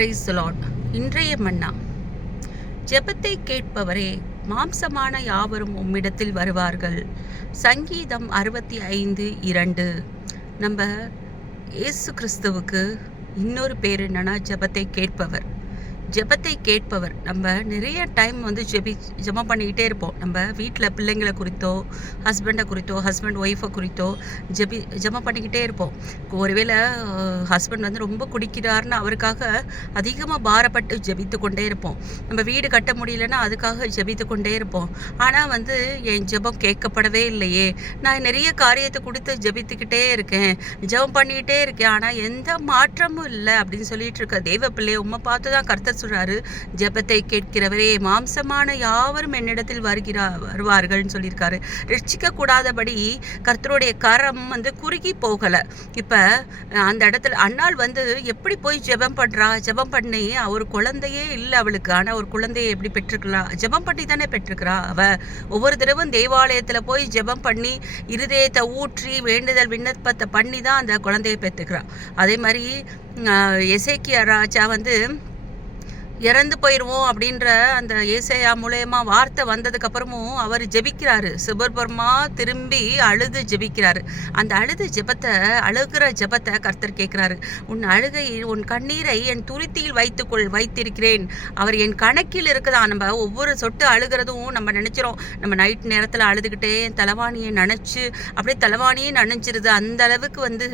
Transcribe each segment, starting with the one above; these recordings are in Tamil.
பிரைஸ் லார்ட் இன்றைய மன்னா. ஜெபத்தை கேட்பவரே மாம்சமான யாவரும் உம்மிடத்தில் வருவார்கள். சங்கீதம் அறுபத்தி ஐந்து இரண்டு. நம்ம இயேசு கிறிஸ்துவுக்கு இன்னொரு பேர் என்னன்னா ஜெபத்தை கேட்பவர். ஜெபத்தை கேட்பவர். நம்ம நிறைய டைம் வந்து ஜெபி ஜெபம் பண்ணிக்கிட்டே இருப்போம். நம்ம வீட்டில் பிள்ளைங்களை குறித்தோ ஹஸ்பண்டை குறித்தோ ஹஸ்பண்ட் ஒய்ஃபை குறித்தோ ஜெபி ஜெபம் பண்ணிக்கிட்டே இருப்போம். ஒருவேளை ஹஸ்பண்ட் வந்து ரொம்ப குடிக்கிறாருன்னு அவருக்காக அதிகமாக பாரப்பட்டு ஜெபித்து கொண்டே இருப்போம். நம்ம வீடு கட்ட முடியலன்னா அதுக்காக ஜெபித்து கொண்டே இருப்போம். ஆனால் வந்து என் ஜெபம் கேட்கப்படவே இல்லையே. நான் நிறைய காரியத்தை கொடுத்து ஜெபித்துக்கிட்டே இருக்கேன். ஜெபம் பண்ணிக்கிட்டே இருக்கேன். ஆனால் எந்த மாற்றமும் இல்லை அப்படின்னு சொல்லிட்டு இருக்க தெய்வ பிள்ளை உம்மை பார்த்து தான் கர்த்தர் சொல்றாரு ஜெபத்தை கேட்கிறவரே மாம்சமான யாவரும் என்னிடத்தில் வருகிறா வருவார்கள்னு சொல்லியிருக்காரு. ரட்சிக்க கூடாதபடி கர்த்தருடைய கரம் வந்து குறுகி போகலை. இப்போ அந்த இடத்துல அண்ணாள் வந்து எப்படி போய் ஜெபம் பண்ணுறா ஜெபம் பண்ணி ஒரு குழந்தையே இல்லை அவளுக்கு. ஆனால் ஒரு குழந்தையை எப்படி பெற்றுக்கலாம் ஜெபம் பண்ணி தானே பெற்றுக்கிறா அவ. ஒவ்வொரு தடவும் தேவாலயத்தில் போய் ஜெபம் பண்ணி இருதயத்தை ஊற்றி வேண்டுதல் விண்ணப்பத்தை பண்ணி தான் அந்த குழந்தையை பெற்றுக்கிறா. அதே மாதிரி எசேக்கியா ராஜா வந்து இறந்து போயிடுவோம் அப்படின்ற அந்த ஏசையா மூலயமா வார்த்தை வந்ததுக்கப்புறமும் அவர் ஜெபிக்கிறாரு. சுபர்பர்மா திரும்பி அழுது ஜெபிக்கிறாரு. அந்த அழுது ஜெபத்தை அழுகிற ஜெபத்தை கர்த்தர் கேட்குறாரு. உன் அழுகையில் உன் கண்ணீரை என் துருத்தியில் வைத்துக்கொள் வைத்திருக்கிறேன். அவர் என் கணக்கில் இருக்குதா? நம்ம ஒவ்வொரு சொட்டு அழுகிறதும் நம்ம நினச்சிரும். நம்ம நைட் நேரத்தில் அழுதுகிட்டே தலைவாணியை நினச்சி அப்படியே தலைவாணியே நினைஞ்சிருது. அந்த அளவுக்கு வந்து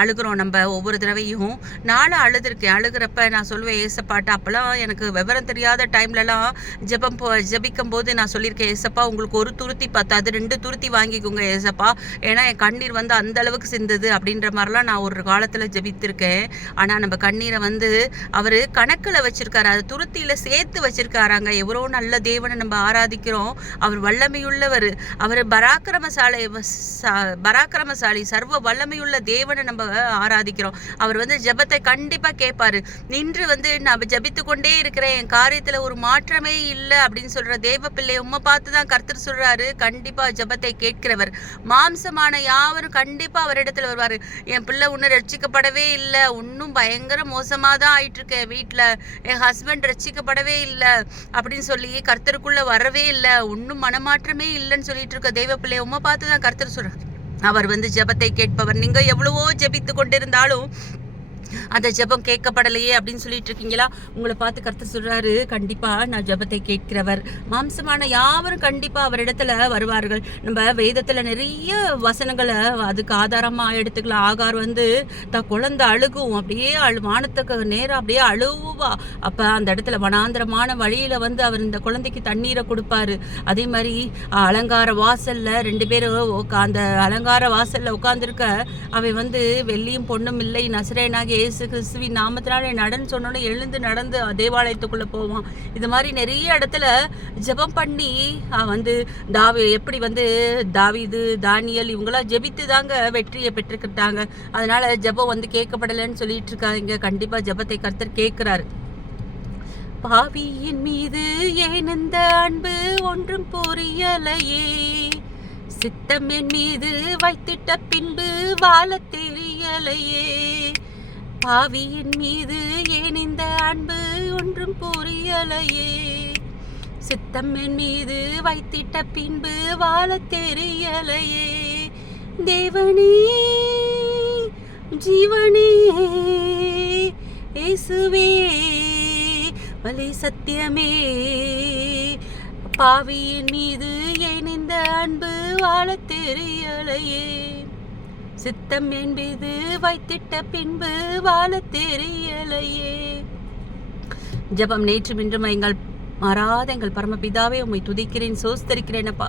அழுகிறோம் நம்ம ஒவ்வொரு தடவையும். நானும் அழுதுருக்கேன். அழுகிறப்ப நான் சொல்லுவேன் ஏசப்பா பட் அப்போல்லாம் எனக்கு விவரம் தெரியாத டைம்லலாம் ஜெபம் போ ஜெபிக்கும் போது நான் சொல்லியிருக்கேன் ஏசப்பா உங்களுக்கு ஒரு துருத்தி பத்தாது ரெண்டு துருத்தி வாங்கிக்கோங்க ஏசப்பா. ஏன்னா என் கண்ணீர் வந்து அந்த அளவுக்கு சிந்தது அப்படின்ற மாதிரிலாம் நான் ஒரு காலத்தில் ஜெபித்திருக்கேன். ஆனால் நம்ம கண்ணீரை வந்து அவர் கணக்கில் வச்சிருக்காரு. அது துருத்தியில் சேர்த்து வச்சிருக்காராங்க. எவ்வளோ நல்ல தேவனை நம்ம ஆராதிக்கிறோம். அவர் வல்லமையுள்ளவர். அவர் பராக்கிரமசாலை பராக்கிரமசாலி சர்வ வல்லமையுள்ள தேவனை நம்ம ஆராதிக்கிறோம். அவர் வந்து ஜெபத்தை கண்டிப்பாக கேட்பாரு. நின்று வந்து நம்ம ஜபித்து கொண்டே இருக்கிறேன். என் காரியத்துல ஒரு மாற்றமே இல்லை அப்படின்னு சொல்ற தேவ பிள்ளை உம்மை பார்த்து தான் கர்த்தர் சொல்றாரு. கண்டிப்பா ஜபத்தை கேட்கிறவர். மாம்சமான யாவரும் கண்டிப்பா அவரிடத்துல வருவாரு. என் பிள்ளை ஒன்னும் ரட்சிக்கப்படவே இல்லை. ஒன்னும் பயங்கர மோசமா தான் ஆயிட்டு இருக்கேன் வீட்டுல என் ஹஸ்பண்ட் ரட்சிக்கப்படவே இல்லை அப்படின்னு சொல்லி கர்த்தருக்குள்ள வரவே இல்லை. ஒன்னும் மனமாற்றமே இல்லைன்னு சொல்லிட்டு இருக்க தெய்வ பிள்ளை உம்மை பார்த்து தான் கர்த்தர் சொல்றாரு. அவர் வந்து ஜபத்தை கேட்பவர். நீங்க எவ்வளவோ ஜபித்து கொண்டிருந்தாலும் அந்த ஜெபம் கேட்கப்படலையே அப்படின்னு சொல்லிட்டு இருக்கீங்களா? உங்களை பார்த்து கருத்து சொல்றாரு கண்டிப்பா நான் ஜெபத்தை கேட்கிறவர். மாம்சமான யாவரும் கண்டிப்பா அவரிடத்துல வருவார்கள். நம்ம வேதத்துல நிறைய வசனங்களை அதுக்கு ஆதாரமா எடுத்துக்கலாம். ஆகார் வந்து த குழந்தை அழுகும் அப்படியே அழு வானத்துக்கு நேரம் அப்படியே அழுவா. அப்ப அந்த இடத்துல வனாந்திரமான வழியில வந்து அவர் இந்த குழந்தைக்கு தண்ணீரை கொடுப்பாரு. அதே மாதிரி அலங்கார வாசல்ல ரெண்டு பேரும் அந்த அலங்கார வாசல்ல உட்காந்துருக்க அவை வந்து வெள்ளியும் பொண்ணும் இல்லை நசுரேனாகி இயேசு கிறிஸ்துவின் நாமத்தினால நடன்னு சொன்னோன்னே எழுந்து நடந்து தேவாலயத்துக்குள்ளே போவான் இது மாதிரி நிறைய இடத்துல ஜெபம் பண்ணி வந்து தாவி எப்படி வந்து தாவிது தானியல் இவங்களாம் ஜெபித்து தாங்க வெற்றியை பெற்றுக்கிட்டாங்க. அதனால ஜெபம் வந்து கேட்கப்படலைன்னு சொல்லிட்டு இருக்காங்க கண்டிப்பாக ஜெபத்தை கருத்தர் கேட்குறாரு. பாவியின் மீது ஏன் இந்த அன்பு ஒன்றும் புரியலையே? சித்தம் என் மீது வைத்திட்ட பின்பு வாழ தெரியலையே பாவியின் மீது ஏன் இந்த அன்பு ஒன்றும் புரியலையே சித்தம் என் மீது வைத்திட்ட பின்பு வாழ தெரியலையே. தேவனே ஜீவனே இயேசுவே வலி சத்தியமே. பாவியின் மீது ஏன் இந்த அன்பு வாழ தெரியலையே. சித்தம் என்பது வைத்திட்ட பின்பு வாழ தெரியலையே. ஜபம் நேற்று இன்றும் எங்கள் மாறாத எங்கள் பரமபிதாவே உம்மை துதிக்கிறேன் சோஸ்தரிக்கிறேனப்பா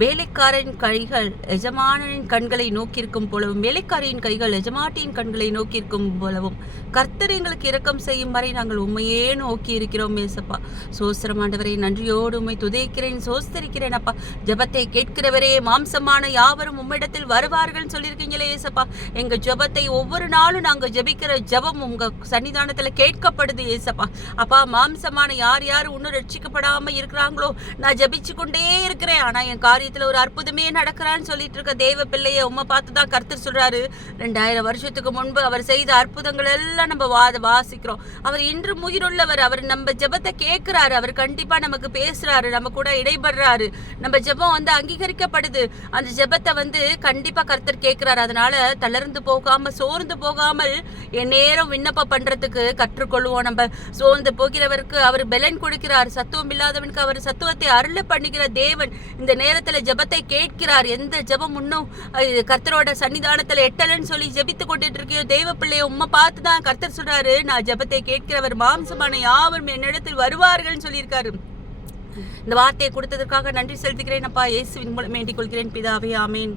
வேலைக்காரன் கைகள் எஜமானனின் கண்களை நோக்கியிருக்கும் போலவும் வேலைக்காரியின் கைகள் எஜமாட்டியின் கண்களை நோக்கியிருக்கும் போலவும் கர்த்தர் எங்களுக்கு இரக்கம் செய்யும் வரை நாங்கள் உண்மையே நோக்கி இருக்கிறோம் மேசப்பா சோஸ்திரமாண்டவரை நன்றியோடு உண்மை துதைக்கிறேன் சோஸ்தரிக்கிறேன் அப்பா. ஜபத்தை கேட்கிறவரே மாம்சமான யாவரும் உம்மிடத்தில் வருவார்கள் சொல்லியிருக்கீங்களே ஏசப்பா. எங்க ஜபத்தை ஒவ்வொரு நாளும் நாங்கள் ஜபிக்கிற ஜபம் உங்க சன்னிதானத்துல கேட்கப்படுது ஏசப்பா. அப்பா மாம்சமான யார் யார் இன்னும் ரட்சிக்கப்படாம இருக்கிறாங்களோ நான் ஜபிச்சு கொண்டே இருக்கிறேன். ஆனா என் காரியம் ஆலயத்துல ஒரு அற்புதமே நடக்கிறான்னு சொல்லிட்டு இருக்க தேவ பிள்ளைய உம்மை பார்த்து தான் கருத்து சொல்றாரு. ரெண்டாயிரம் வருஷத்துக்கு முன்பு அவர் செய்த அற்புதங்கள் எல்லாம் நம்ம வா வாசிக்கிறோம். அவர் இன்று உயிருள்ளவர் அவர் நம்ம ஜபத்தை கேட்கிறாரு. அவர் கண்டிப்பா நமக்கு பேசுறாரு நம்ம கூட இடைபடுறாரு. நம்ம ஜபம் வந்து அங்கீகரிக்கப்படுது. அந்த ஜபத்தை வந்து கண்டிப்பா கர்த்தர் கேட்கிறாரு. அதனால தளர்ந்து போகாம சோர்ந்து போகாமல் என் நேரம் விண்ணப்பம் பண்றதுக்கு கற்றுக்கொள்வோம் நம்ம. சோர்ந்து போகிறவருக்கு அவர் பெலன் கொடுக்கிறார். சத்துவம் இல்லாதவனுக்கு அவர் சத்துவத்தை அருள பண்ணுகிற தேவன் இந்த நேரத்துல ஜெபத்தை கேட்கிறார். எந்த ஜெபம் இன்னும் கர்த்தரோட சன்னிதானத்துல எட்டலன்னு சொல்லி ஜபித்து கொண்டுட்டு இருக்கியோ தெய்வ பிள்ளைய உம்மை பார்த்து தான் கர்த்தர் சொல்றாரு. நான் ஜெபத்தை கேட்கிறவர் மாம்சமான யாவரும் என்னிடத்தில் வருவார்கள்னு சொல்லியிருக்காரு. இந்த வார்த்தையை கொடுத்ததற்காக நன்றி செலுத்துகிறேன் அப்பா. இயேசுவின் மூலம் வேண்டிக் கொள்கிறேன் பிதாவே. ஆமேன்.